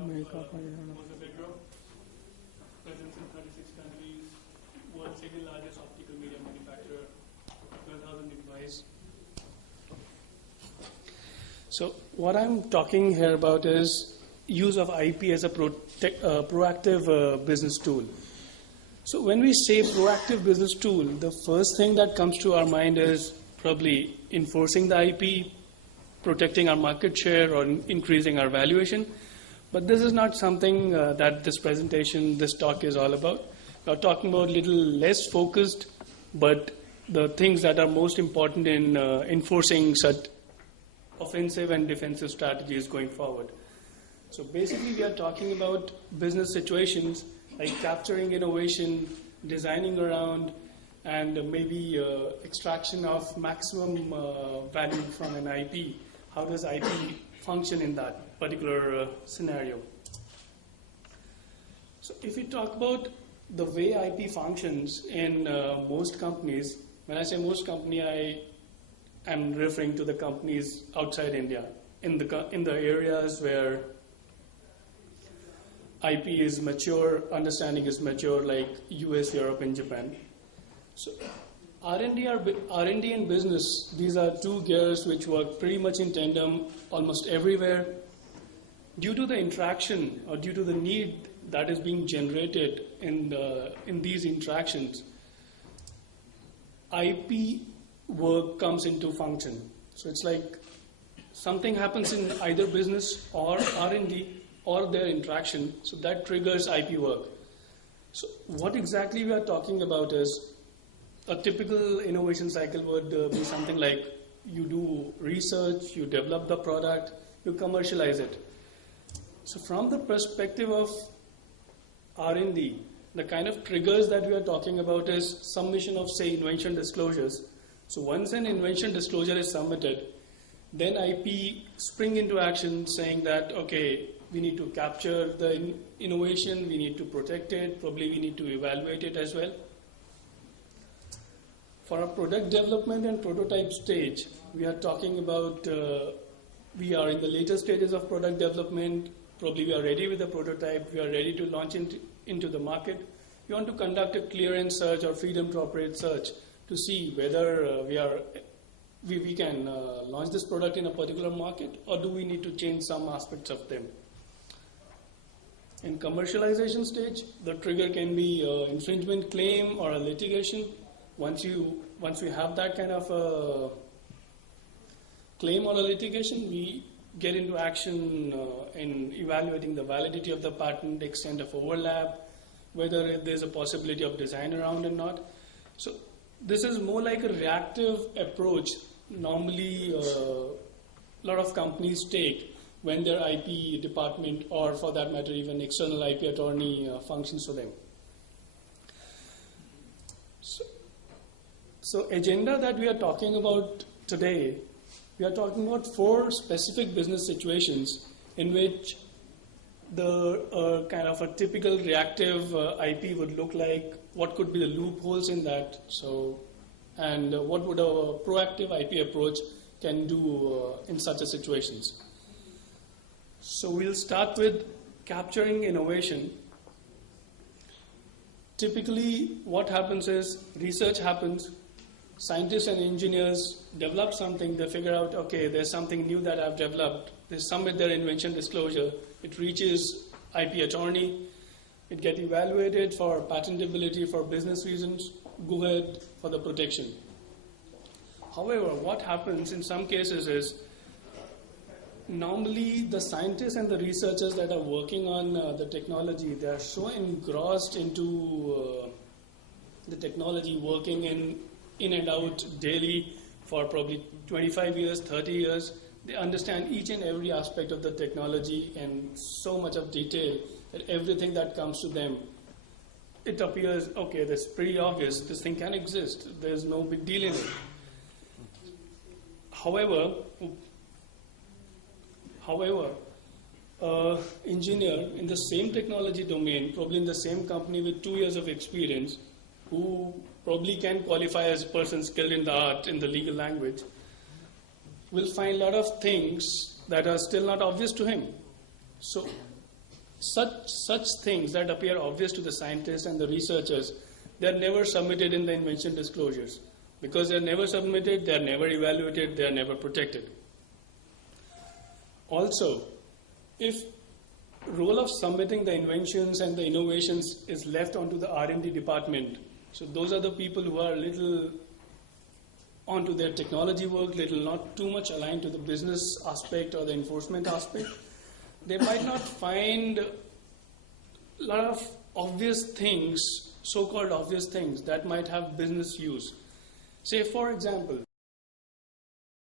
was a big group, presence in 36 countries, world's second largest optical media manufacturer, 12,000 employees. So what I'm talking here about is use of IP as a proactive business tool. So when we say proactive business tool, the first thing that comes to our mind is probably enforcing the IP, protecting our market share, or increasing our valuation. But this is not something that this presentation, this talk is all about. We're talking about a little less focused, but the things that are most important in enforcing such offensive and defensive strategies going forward. So basically we are talking about business situations like capturing innovation, designing around, and maybe extraction of maximum value from an IP. How does IP function in that particular scenario? So if we talk about the way IP functions in most companies, when I say most company, I am referring to the companies outside India, in the areas where IP is mature, understanding is mature, like US, Europe, and Japan. So R&D and business, these are two gears which work pretty much in tandem almost everywhere. Due to the interaction or due to the need that is being generated in these interactions, IP work comes into function. So it's like something happens in either business or R&D or their interaction, so that triggers IP work. So what exactly we are talking about is a typical innovation cycle would be something like you do research, you develop the product, you commercialize it. So from the perspective of R&D, the kind of triggers that we are talking about is submission of, say, invention disclosures. So once an invention disclosure is submitted, then IP spring into action saying that, okay, we need to capture the innovation, we need to protect it, probably we need to evaluate it as well. For our product development and prototype stage, we are talking about, we are in the later stages of product development, probably we are ready with the prototype, we are ready to launch into the market. We want to conduct a clearance search or freedom to operate search to see whether we can launch this product in a particular market, or do we need to change some aspects of them. In commercialization stage, the trigger can be infringement claim or a litigation. Once we have that kind of a claim or a litigation, we get into action in evaluating the validity of the patent, extent of overlap, whether there's a possibility of design around or not. So this is more like a reactive approach normally a lot of companies take when their IP department, or for that matter even external IP attorney functions for them. So agenda that we are talking about today, we are talking about 4 specific business situations in which the kind of a typical reactive IP would look like, what could be the loopholes in that, and what would a proactive IP approach can do in such a situations. So we'll start with capturing innovation. Typically what happens is research happens, scientists and engineers develop something, they figure out, okay, there's something new that I've developed, they submit their invention disclosure, it reaches IP attorney, it gets evaluated for patentability for business reasons, go ahead for the protection. However, what happens in some cases is normally the scientists and the researchers that are working on the technology, they are so engrossed into the technology, working in and out daily for probably 25 years, 30 years. They understand each and every aspect of the technology in so much of detail that everything that comes to them, it appears, okay, that's pretty obvious, this thing can exist, there's no big deal in it. However, engineer in the same technology domain, probably in the same company with 2 years of experience, who probably can qualify as a person skilled in the art, in the legal language, will find a lot of things that are still not obvious to him. So such things that appear obvious to the scientists and the researchers, they're never submitted in the invention disclosures. Because they're never submitted, they're never evaluated, they're never protected. Also, if role of submitting the inventions and the innovations is left onto the R&D department, so those are the people who are a little onto their technology work, little not too much aligned to the business aspect or the enforcement aspect, they might not find a lot of obvious things, so-called obvious things that might have business use. Say, for example,